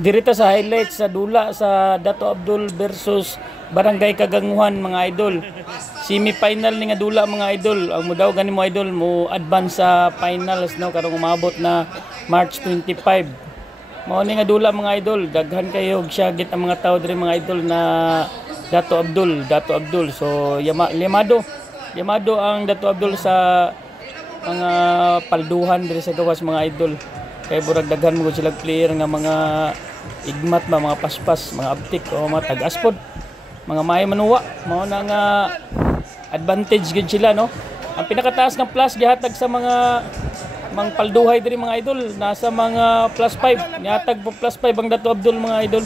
Dirita sa highlights sa dula sa Dato Abdul versus Barangay Kaganguhan mga idol. Semi-final ni nga dula mga idol. Ang mudaw gani mo idol mo advance sa finals no karong umabot na March 25. Mao ni nga dula mga idol. Daghan kayo syagit ang mga tao diri mga idol na Dato Abdul. So limado ang Dato Abdul sa mga palduhan diri sa gawas mga idol. Kay burag daghan mo sila player nga mga igmat ba, mga paspas, mga abtik o mga tag-aspod, mga may manuwa, mao na nga advantage gid sila no. Ang pinakataas ng plus gihatag sa mga palduhay diri mga idol nasa mga plus 5. Gihatag po plus 5 ang Dato Abdul mga idol.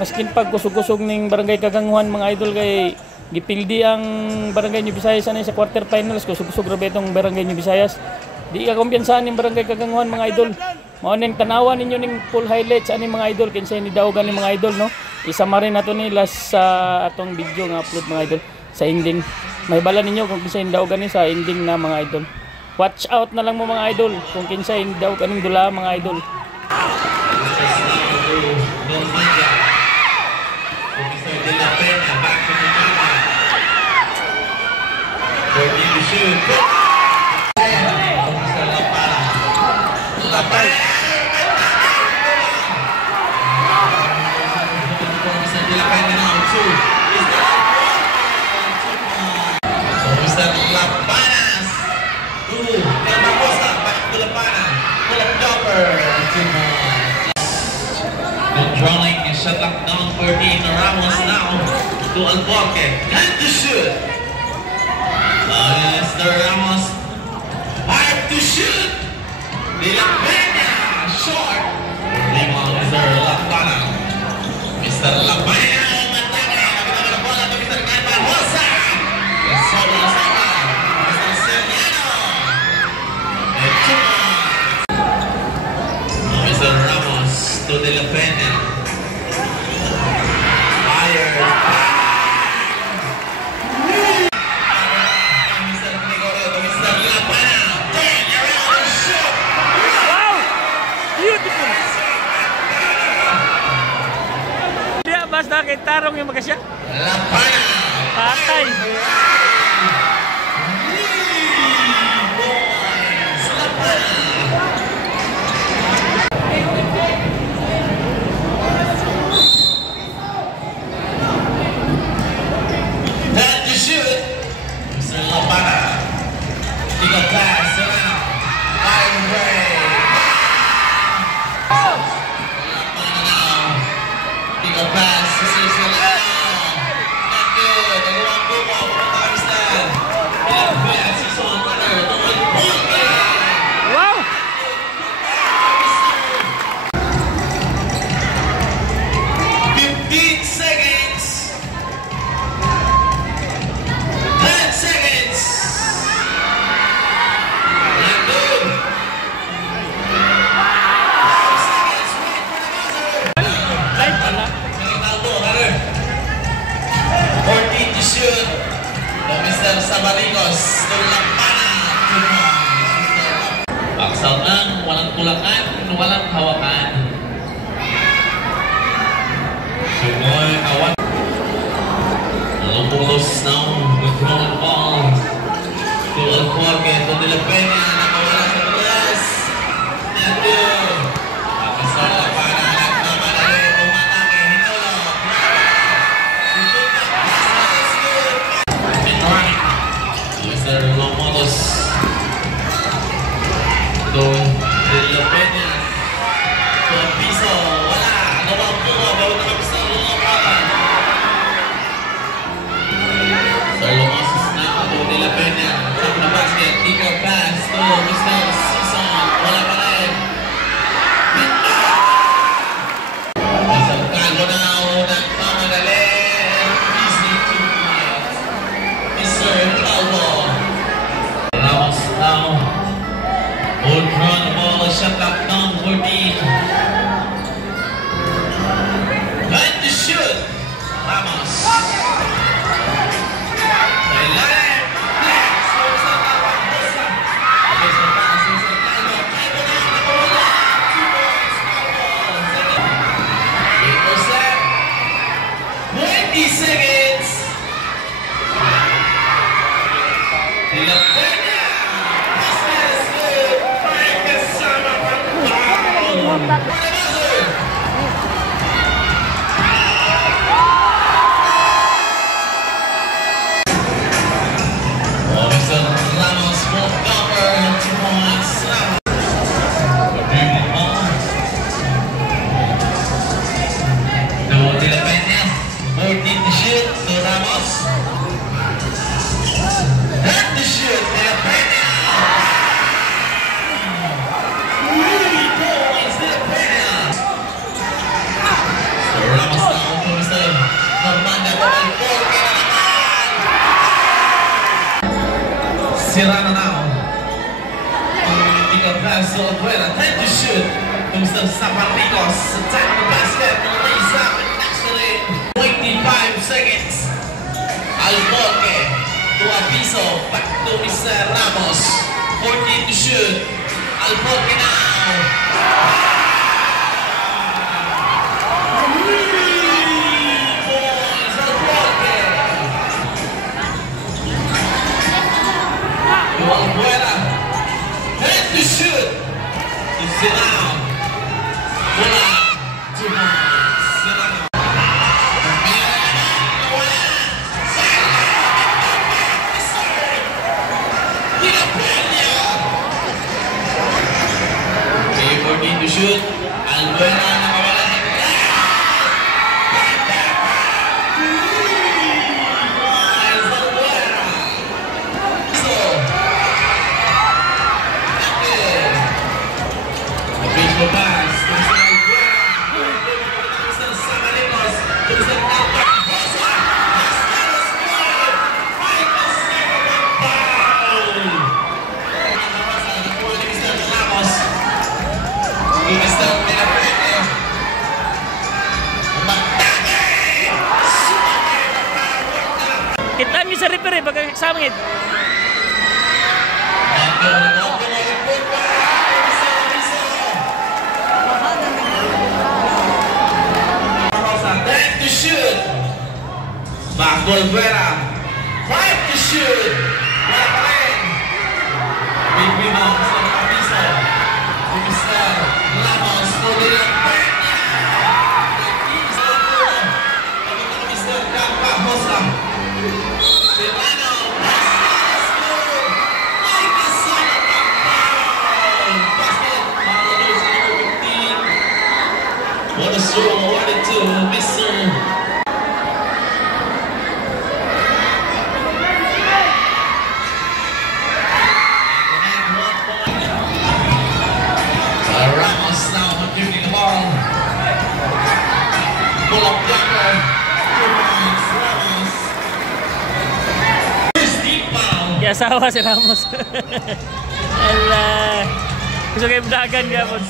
Maskin pag kusog-kusog ning Barangay Kaganguhan mga idol kay gipildi ang Barangay New Visayas ani sa quarter finals, kusog-kusog ra betong Barangay New Visayas. Di ka kumpiyansahan ning Barangay Kaganguhan mga idol. Mao ning tanawan ninyo ning full highlights ani mga idol kinsay ni daogan ni mga idol no. Isama rin nato ni last sa atong video nga upload mga idol sa ending. Mahibala ninyo kung kinsay ni daogan ni sa ending na mga idol. Watch out na lang mo mga idol kung kinsay ni daogan ning dula mga idol. Controlling and shut up down 14 Ramos now to Albuquerque. Time to shoot. Mr. Ramos. Five to shoot. De La Peña. Short. Limang Mr. Lapana. Mr. Lapana. Matake. Nakita na bola to Mr. Carmen Rosa. Sobra sama. Mr. Seriano. Mr. Ramos to De La Peña. Basta kay tarong yung magasya. Lapana. Patay. That to shoot. Mr. Lapana. He got pass. Fire break. Lapana now. He got pass. Sabaligos, Lapana. Paksaw lang, walang tulakan, walang hawakan. Sumoy, awan. Lumulus now, withdrawn ball. To Albuquerque, to De La Peña, nakawala sa tulas. Matthew. Paksaw Lapana, nagmamadali, umatake, hinulog. Mr. Lomotos to De La Peña to piso, wala, nawang bunga, bago nakapisa ng lapanan. Mr. Lomotos na to De La Peña, top na basket, equal pass to Mr. Season, wala pa rin. Mr. Calvo na unang pamadali, easy to fight. Mr. Calvo. Ramos now. Old run ball, shut up down 14. Time to shoot. Ramos. Ilalim. Next. 20 seconds. La Peña. Frank Casama from Ramos will cover 2 points. To De La Peña, 14 to shoot to Ramos. 10 to shoot, De La Peña. 3 points, De La Peña. So Ramos now to Mr. Normanda Bobal 4. Serrano now. Pick up pass to Abuela. 10 to shoot. To Mr. Saparicos. Attack the basket. Lays up and actually 25 seconds. Alborque to Apiso. Back to Mr. Ramos. 14 to shoot. Alborque now. 3 points. Alborque. To Albuera, 10 to shoot. To Serrano. Bola, 2 points. Serrano. Okay, 14 to shoot. Albuera nakawala ng pass, Mr. Samaricos, Mr. Albert Rosa, Mr. Ramos, Mr. De La Peña, Kita niyo sa referee pag examine. To shoot. Back to Albuera. 5 to shoot. Big rebound sa Apiso. Mr. Ramos to De La Peña. Mr. Campajosa. Serrano. Mike Casama from foul. Basket. Malalose number 15. What a throw awarded to Mr. Ramos now contributing the ball. Pull up jumper. 2 points. Ramos. First deep foul. Kaya asawa si Ramos. Ala. Gusto kayo dagan gapon.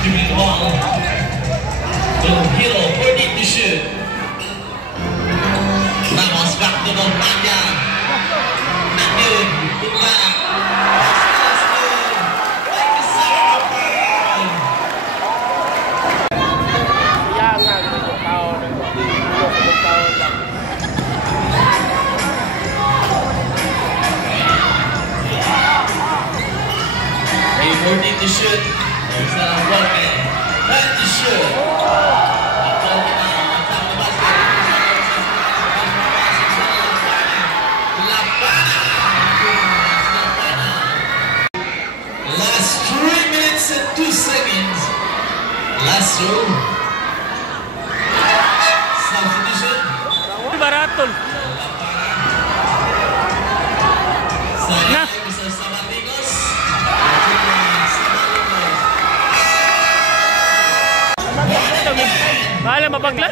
Contributing the ball. To Hilo. 14 to shoot. Ramos back to Normanda. Not good. Good back. Need to shoot. There's not a working. Time to shoot. Last 3 minutes and 2 seconds. Last throw. Substitution. Baratol. Sayang Mr. Samaricos. Bahala mapaglan.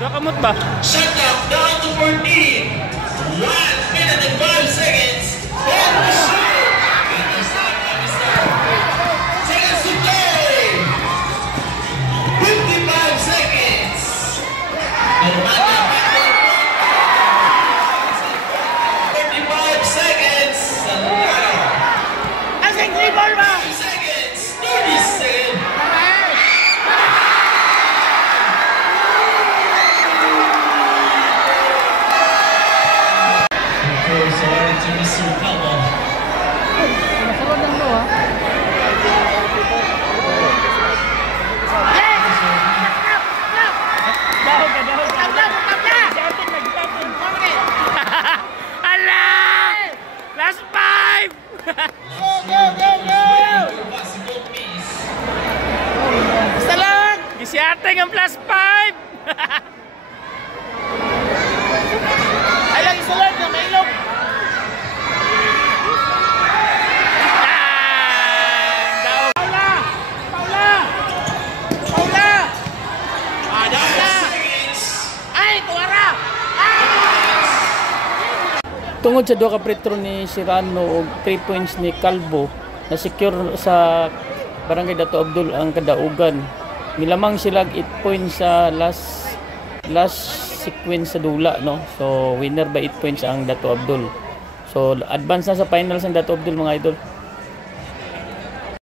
Dua kamot ba? Shut down to 14. 1 minute and 5 seconds. And the shoot. Intercept by Mr. Seconds to play. 55 seconds. Normanda back to the 35 seconds. Serrano. Asing rebound ba? 5 seconds. 30 seconds. Si Ateng ang +5. Ay lang isulat na may ilog. Tungod sa duha ka free throw ni Serrano o 3 points ni Calvo, na secure sa Barangay Dato Abdul ang kadaugan. Milamang sila 8 points sa last sequence sa dula, no. So winner by 8 points ang Dato Abdul. So advance na sa finals ang Dato Abdul, mga idol.